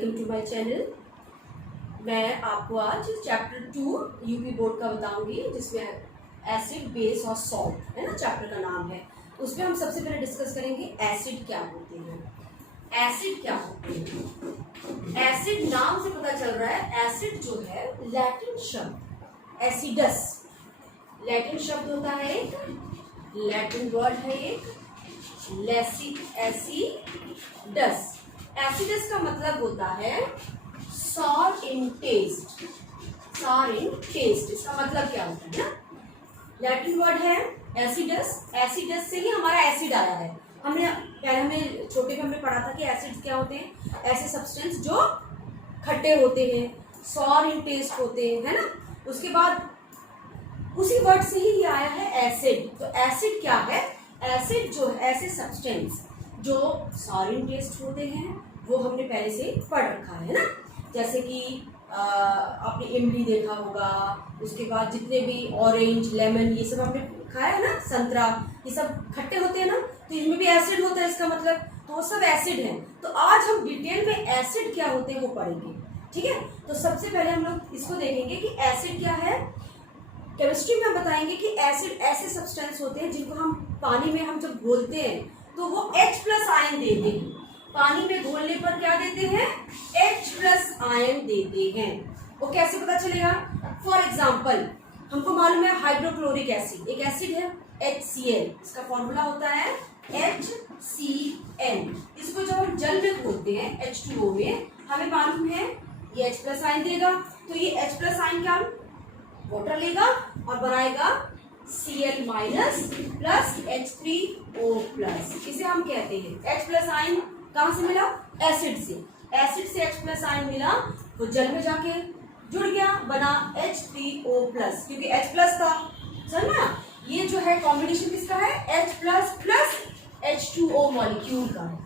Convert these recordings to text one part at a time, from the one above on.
Welcome to my channel. मैं आपको आज चैप्टर 2 यूपी बोर्ड का बताऊंगी, जिसमें एसिड, बेस और सॉल्ट है ना, चैप्टर का नाम है। उसमें हम सबसे पहले डिस्कस करेंगे एसिड क्या होते हैं। एसिड क्या होते हैं? एसिड नाम से पता चल रहा है, एसिड जो है लैटिन शब्द एसिडस, लैटिन शब्द होता है, एक लैटिन वर्ड है, एक एसिडस। एसिडस का मतलब होता है सॉर इन टेस्ट, सॉर इन टेस्ट। इसका मतलब क्या होता है ना, लैटिन वर्ड है एसिडस, एसिडस से ही हमारा एसिड आया है। हमने पहले हमें छोटे में हमने पढ़ा था कि एसिड्स क्या होते हैं, ऐसे सब्सटेंस जो खट्टे होते हैं, सॉर इन टेस्ट होते हैं, है ना। उसके बाद उसी वर्ड से ही ये आया है एसिड। तो एसिड क्या है? एसिड जो है ऐसे सब्सटेंस जो सॉर इन टेस्ट होते हैं, वो हमने पहले से पढ़ रखा है ना। जैसे कि आपने इमली देखा होगा, उसके बाद जितने भी ऑरेंज, लेमन, ये सब आपने खाया है ना, संतरा, ये सब खट्टे होते हैं ना, तो इनमें भी एसिड होता है। इसका मतलब तो वो सब एसिड है। तो आज हम डिटेल में एसिड क्या होते हैं वो पढ़ेंगे, ठीक है। तो सबसे पहले हम लोग इसको देखेंगे कि एसिड क्या है। केमिस्ट्री में हम बताएंगे कि एसिड ऐसे सब्सटेंस होते हैं जिनको हम पानी में हम जब घोलते हैं तो वो H+ आयन देते हैं। पानी में घोलने पर क्या देते हैं? H+ आयन देते हैं। वो कैसे पता चलेगा? फॉर एग्जाम्पल, हमको मालूम है हाइड्रोक्लोरिक एसिड एक एसिड है, HCl, इसका फॉर्मूला होता है HCl। इसको जब हम जल में घोलते हैं H2O में, हमें मालूम है ये H+ आयन देगा। तो ये H+ आयन क्या वाटर लेगा और बनाएगा Cl- प्लस H3O+। इसे हम कहते हैं H+ आयन कहाँ से मिला? एसिड से। एसिड से H+ आयन मिला तो जल में जाके जुड़ गया, बना H3O+, क्योंकि H+ था, समझना। ये जो है कॉम्बिनेशन किसका है? H+ प्लस H2O मॉलिक्यूल का है।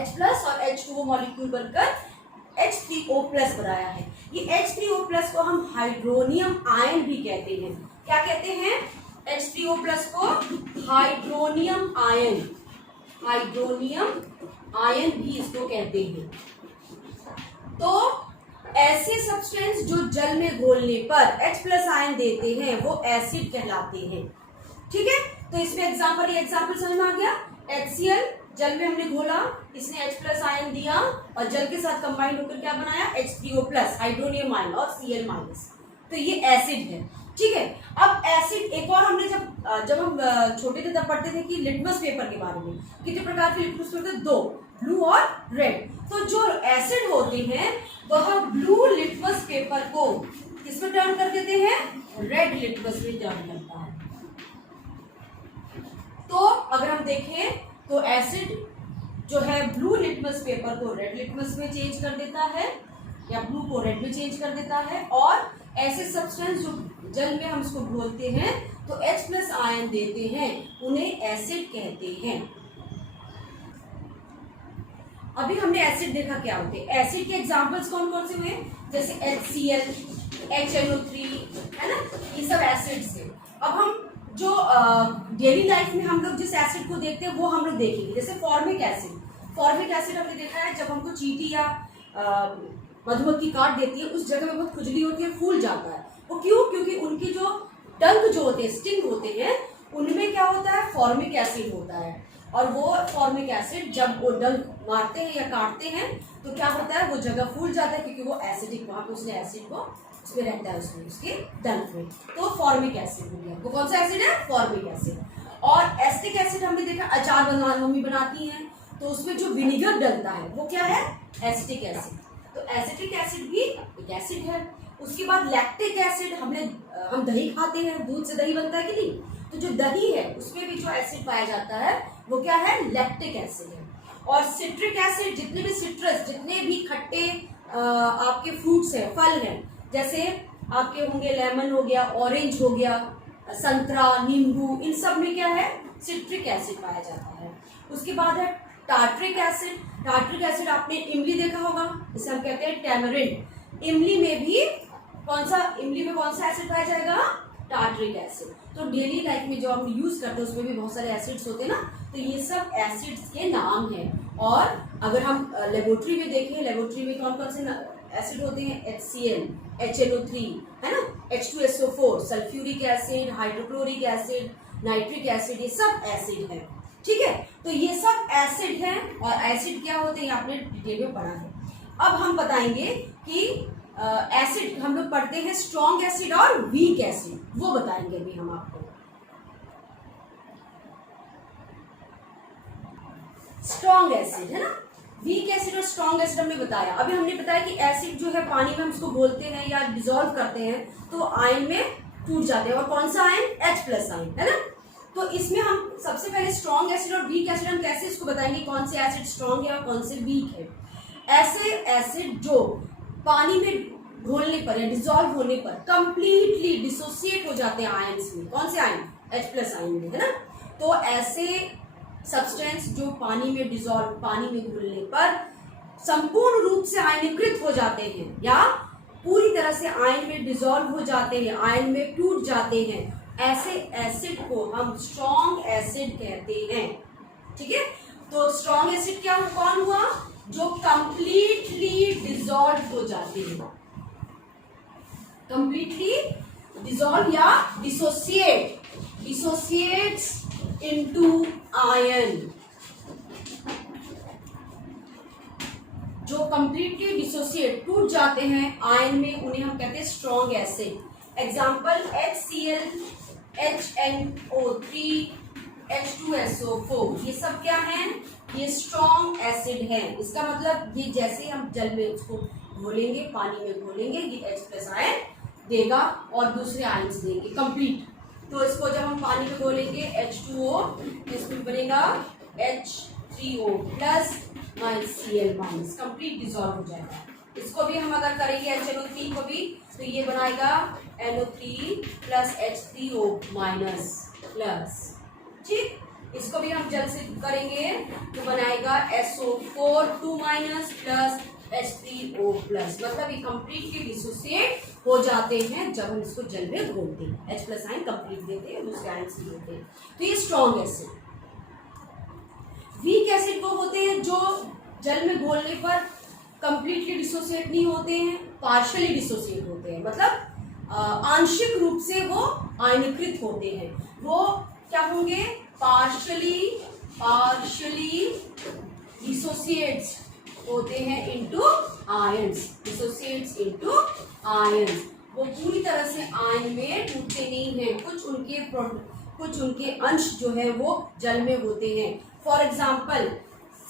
H+ और H2O मॉलिक्यूल बनकर H3O+ बनाया है। ये H3O+ को हम हाइड्रोनियम आयन भी कहते हैं। क्या कहते हैं? H3O+ को हाइड्रोनियम आयन, हाइड्रोनियम आयन भी इसको कहते हैं। तो ऐसे सब्सटेंस जो जल में घोलने पर H+ आयन देते हैं वो एसिड कहलाते हैं, ठीक है। तो इसमें एग्जांपल, ये एग्जांपल समझ में आ गया। HCl जल में हमने घोला, इसने H+ आयन दिया और जल के साथ कंबाइन होकर क्या बनाया? H3O+, हाइड्रोनियम आयन और Cl-। तो ये एसिड है, ठीक है। अब एसिड एक और हमने जब हम छोटे थे तब पढ़ते थे कि लिटमस पेपर के बारे में। कितने प्रकार के लिटमस पेपर? 2, ब्लू और रेड। तो जो एसिड होते हैं वह ब्लू लिटमस पेपर को किस में टर्न कर देते हैं? रेड लिटमस में टर्न करता है। तो अगर हम देखें तो एसिड जो है ब्लू लिटमस पेपर को रेड लिटमस में चेंज कर देता है, या ब्लू को रेड में चेंज कर देता है। और ऐसे सब्सटेंस जो जल में हम इसको घोलते हैं तो H+ आयन देते हैं, उन्हें एसिड कहते हैं। अभी हमने एसिड देखा क्या होते हैं। एसिड के एग्जांपल्स कौन कौन से हुए? जैसे HCl, HNO3, है ना, ये सब एसिड्स हैं। अब हम जो डेली लाइफ में हम लोग जिस एसिड को देखते हैं वो हम लोग देखेंगे। जैसे फॉर्मिक एसिड, फॉर्मिक एसिड हमने देखा है जब हमको चींटी या मधुमक्खी काट देती है, उस जगह में बहुत खुजली होती है, फूल जाता है। वो क्यों? क्योंकि उनके जो डंक जो होते हैं, स्टिंग होते हैं, उनमें क्या होता है? फॉर्मिक एसिड होता है। और वो फॉर्मिक एसिड जब वो डंक मारते हैं या काटते हैं तो क्या होता है? वो जगह फूल जाता है, क्योंकि वो एसिडिक, वहां पे उसने एसिड को उसमें रहता है, उसमें उसके डंक में। तो फॉर्मिक एसिड हो गया। वो कौन सा एसिड है? Formic acid. और एसिटिक एसिड हमने देखा अचार मम्मी बनाती हैं, तो उसमें जो विनेगर डलता है वो क्या है? Acetic acid. तो एसिटिक एसिड भी एक एसिड है। उसके बाद लैक्टिक एसिड, हम दही खाते हैं, दूध से दही बनता है कि नहीं, तो जो दही है उसमें भी जो एसिड पाया जाता है वो क्या है? लैक्टिक एसिड है। और सिट्रिक एसिड, जितने भी सिट्रस, जितने भी खट्टे आपके फ्रूट्स हैं, फल हैं, जैसे आपके होंगे लेमन हो गया, ऑरेंज हो गया, संतरा, नींबू, इन सब में क्या है? सिट्रिक एसिड पाया जाता है। उसके बाद है टार्ट्रिक एसिड। टार्ट्रिक एसिड आपने इमली देखा होगा, जिसे हम कहते हैं टैमरिंड। इमली में कौन सा एसिड पाया जाएगा? Tartaric acid. तो डेली लाइफ में जो हम यूज करते हैं उसमें भी बहुत सारे एसिड्स होते हैं ना, तो ये सब एसिड्स के नाम हैं। और अगर हम लेबोरेटरी में देखें, लेबोरेटरी में कौन कौन से एसिड होते हैं, HCl, HNO3 है ना, H2SO4, sulphuric acid, hydrochloric acid, nitric acid, ये सब एसिड है। ठीक है, तो ये सब एसिड है। और एसिड क्या होते हैं आपने डिटेल में पढ़ा है। अब हम बताएंगे कि एसिड हम लोग पढ़ते हैं स्ट्रॉन्ग एसिड और वीक एसिड, वो बताएंगे अभी हम आपको। स्ट्रॉन्ग एसिड है ना, वीक एसिड और स्ट्रॉन्ग एसिड हमने बताया। अभी हमने बताया कि एसिड जो है पानी में हम इसको घोलते हैं या डिसॉल्व करते हैं तो आयन में टूट जाते हैं। और कौन सा आयन, H+ आयन है ना। तो इसमें हम सबसे पहले स्ट्रॉन्ग एसिड और वीक एसिड हम कैसे इसको बताएंगे, कौन से एसिड स्ट्रॉन्ग है और कौन से वीक है। ऐसे एसिड जो पानी में घोलने पर या डिसॉल्व होने पर कंप्लीटली डिसोसिएट हो जाते हैं आयन्स में, कौन से आयन, H+ आयन में है ना। तो ऐसे सब्सटेंस जो पानी में डिसॉल्व, पानी में घुलने पर संपूर्ण रूप से आयनीकृत हो जाते हैं या पूरी तरह से आयन में डिसॉल्व हो जाते हैं, आयन में टूट जाते हैं, ऐसे एसिड को हम स्ट्रॉन्ग एसिड कहते हैं। ठीक है, तो स्ट्रॉन्ग एसिड क्या कौन हुआ, जो कंप्लीटली डिसॉल्व हो जाते हैं, कंप्लीटली डिसॉल्व या डिसोसिएट्स इनटू आयन, जो कंप्लीटली डिसोसिएट टूट जाते हैं आयन में, उन्हें हम कहते हैं strong acid. Example HCl, HNO3, H2SO4, ये सब क्या है, ये स्ट्रॉन्ग एसिड है। इसका मतलब ये जैसे हम जल में इसको घोलेंगे, पानी में घोलेंगे, ये H+ आयन देगा और दूसरे आयन्स देंगे कंप्लीट। तो इसको जब हम पानी में घोलेंगे H2O, इसमें बनेगा H3O+ Cl-, कंप्लीट डिसॉल्व हो जाएगा। इसको भी हम अगर करेंगे HNO3 को भी, तो ये बनाएगा NO3+ H3O-। ठीक, इसको भी हम जल से करेंगे तो बनाएगा SO4 2- H3O+। मतलब ये कंप्लीटली डिसोसिएट हो जाते हैं जब हम इसको जल में घोलते हैं, H+ आयन कंप्लीट देते हैं, दूसरे आयन से देते हैं। तो ये स्ट्रॉन्ग एसिड। वीक एसिड वो होते हैं जो जल में घोलने पर कंप्लीटली डिसोसिएट नहीं होते हैं, पार्शियली डिसोसिएट होते हैं, मतलब आंशिक रूप से वो आयनीकृत होते हैं। वो क्या होंगे, पार्शियली डिसोसिएट्स होते हैं into ions, dissociates into ions. वो पूरी तरह से आयन में टूटते नहीं हैं, कुछ उनके अंश जो है वो जल में होते हैं। For example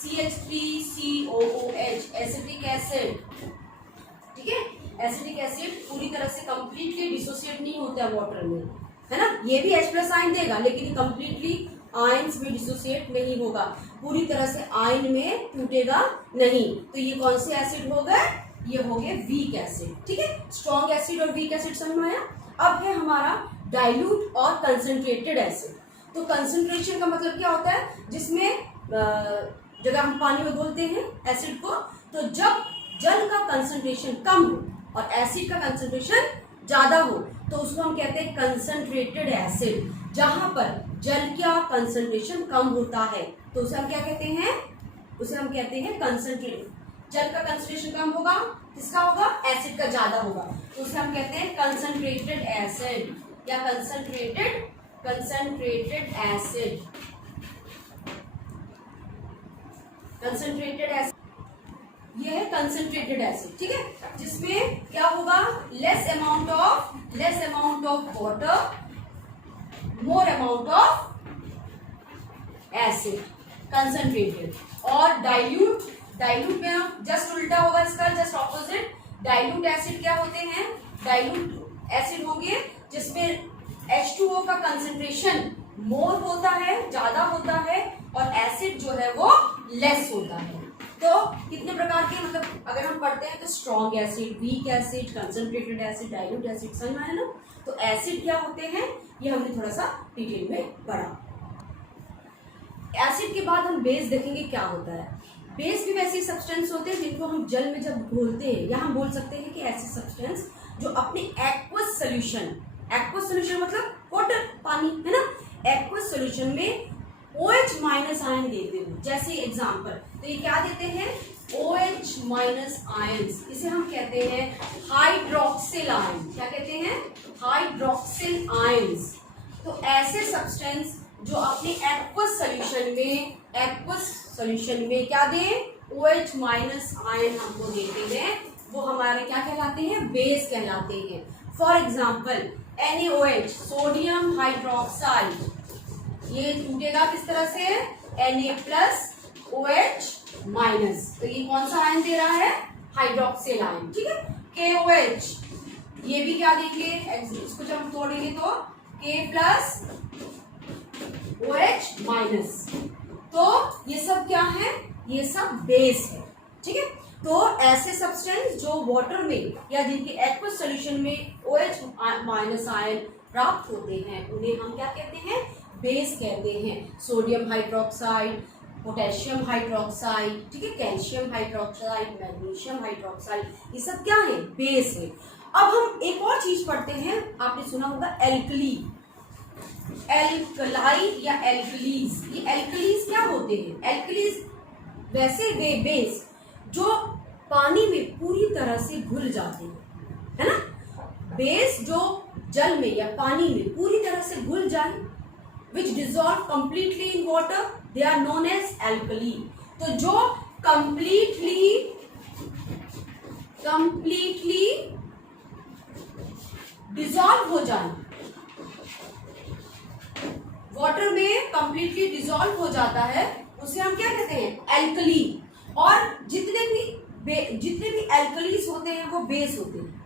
CH3COOH, acetic acid. ठीक है, एसिटिक एसिड पूरी तरह से कंप्लीटली डिसोसिएट नहीं होता है वाटर में, है ना। ये भी H+ आयन देगा लेकिन कंप्लीटली आयन्स में डिसोसिएट नहीं होगा, पूरी तरह से आयन में टूटेगा नहीं। तो ये कौन से एसिड हो गए, ये हो गए वीक एसिड। ठीक है, स्ट्रॉन्ग एसिड और वीक एसिड समझ में आया। अब है हमारा डाइल्यूट और कंसंट्रेटेड एसिड। तो कंसंट्रेशन का मतलब क्या होता है, जिसमें जब हम पानी में घोलते हैं एसिड को, तो जब जल का कंसंट्रेशन कम हो और एसिड का कंसंट्रेशन ज्यादा हो तो उसको हम कहते हैं कंसंट्रेटेड एसिड। जहां पर जल का कंसंट्रेशन कम होता है तो उसे हम क्या कहते हैं, उसे हम कहते हैं कंसंट्रेट। जल का कंसंट्रेशन कम होगा, किसका होगा, एसिड का ज्यादा होगा, तो उसे हम कहते हैं कंसंट्रेटेड एसिड या कंसंट्रेटेड एसिड। कंसंट्रेटेड एसिड ये है कंसंट्रेटेड एसिड। ठीक है, जिसमें क्या होगा, less amount of water, more amount of acid, concentrated. और डाइल्यूट में जस्ट उल्टा होगा इसका, जस्ट ऑपोजिट। डाइल्यूट एसिड क्या होते हैं, डाइल्यूट एसिड होंगे जिसमें H2O का कंसंट्रेशन मोर होता है, ज्यादा होता है, और एसिड जो है वो लेस होता है। तो कितने प्रकार के, मतलब अगर हम पढ़ते हैं तो strong acid, weak acid, concentrated acid, dilute acid, समझ में आया ना। तो एसिड क्या होते हैं ये हमने थोड़ा सा डिटेल में पढ़ा। एसिड के बाद हम बेस देखेंगे क्या होता है। बेस भी वैसे सब्सटेंस होते हैं जिनको हम जल में जब घोलते हैं, या हम बोल सकते हैं कि ऐसे सब्सटेंस जो अपने एक्वस सोल्यूशन एक्वस सोल्यूशन मतलब वाटर, पानी, है ना। एक्वस सोल्यूशन में OH माइनस आयन देते हो, जैसे एग्जांपल, तो ये क्या देते हैं, OH माइनस आयंस, इसे हम कहते हैं हाइड्रोक्सिल आयन। क्या कहते हैं, हाइड्रोक्सिल आयंस। तो ऐसे सब्सटेंस जो अपने एक्वस सोल्यूशन में क्या दें, OH माइनस आयन हमको देते हैं, वो हमारे क्या कहलाते हैं, बेस कहलाते हैं। For example NaOH, sodium hydroxide, ये टूटेगा किस तरह से, Na+OH माइनस, तो ये कौन सा आयन दे रहा है, हाइड्रोक्सिल आयन, ठीक है। KOH, ये भी क्या देंगे, इसको जब हम तोड़ेंगे तो K+OH माइनस, तो ये सब क्या है, ये सब बेस है, ठीक है। तो ऐसे सब्सटेंस जो वाटर में या जिनके एक्वस सॉल्यूशन में OH माइनस आयन प्राप्त होते हैं, उन्हें हम क्या कहते हैं, बेस कहते हैं। सोडियम हाइड्रोक्साइड, पोटेशियम हाइड्रोक्साइड, ठीक है, कैल्शियम हाइड्रोक्साइड, मैग्नीशियम हाइड्रोक्साइड, ये सब क्या है, बेस है। अब हम एक और चीज पढ़ते हैं, आपने सुना होगा एल्कली, एल्कलाई या एल्कलीज। ये एल्कलीज क्या होते हैं, एल्कलीज वैसे वे बेस जो पानी में पूरी तरह से घुल जाते हैं, है ना। बेस जो जल में या पानी में पूरी तरह से घुल जाए, which dissolve completely in water, they are known as alkali। तो जो completely डिजॉल्व हो जाए, वाटर में कंप्लीटली डिजॉल्व हो जाता है, उसे हम क्या कहते हैं, एल्कली। और जितने भी एल्कलीज होते हैं वो बेस होते हैं,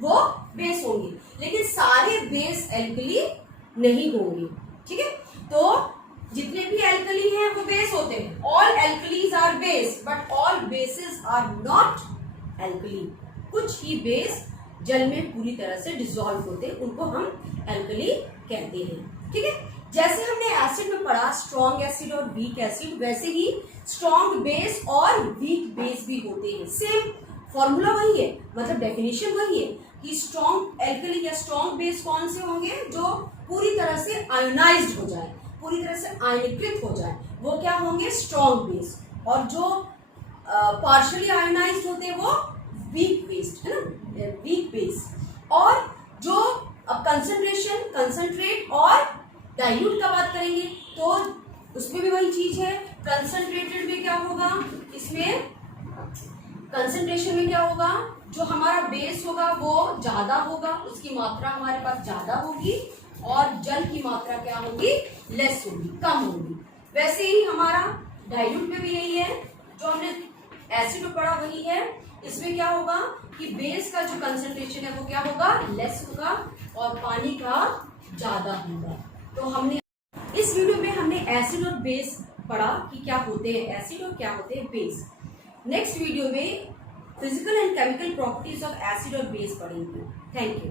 वो बेस होंगे, लेकिन सारे बेस एल्कली नहीं होंगे, ठीक है। तो जितने भी एल्कली हैं वो बेस होते हैं, all alkalis are base but all bases are not alkali. कुछ ही बेस जल में पूरी तरह से डिसॉल्व होते हैं, उनको हम एल्कली कहते हैं, ठीक है। जैसे हमने एसिड में पढ़ा स्ट्रॉन्ग एसिड और वीक एसिड, वैसे ही स्ट्रॉन्ग बेस और वीक बेस भी होते हैं। सेम फॉर्मूला वही है, मतलब डेफिनेशन वही है कि स्ट्रॉन्ग एल्कली या स्ट्रॉन्ग बेस कौन से होंगे, जो पूरी तरह से आयोनाइज्ड हो जाए, पूरी तरह से आयनीकृत हो जाए, वो क्या होंगे, स्ट्रॉन्ग बेस। और जो पार्शियली आयोनाइज्ड होते हैं वो वीक बेस, है ना, वीक बेस। और जो अब कंसंट्रेट और डाइल्यूट का बात करेंगे तो उसमें भी वही चीज है, कंसंट्रेटेड में क्या होगा, इसमें कंसंट्रेशन में क्या होगा, जो हमारा बेस होगा वो ज्यादा होगा, उसकी मात्रा हमारे पास ज्यादा होगी, और जल की मात्रा क्या होगी, लेस होगी, कम होगी। वैसे ही हमारा डाइल्यूट में भी यही है, जो हमने एसिड में पढ़ा वही है। इसमें क्या होगा कि बेस का जो कंसंट्रेशन है वो क्या होगा, लेस होगा, और पानी का ज्यादा होगा। तो हमने इस वीडियो में हमने एसिड और बेस पढ़ा कि क्या होते हैं एसिड और क्या होते हैं बेस। नेक्स्ट वीडियो में physical and chemical properties of acid और बेस पढ़ेंगे। Thank you.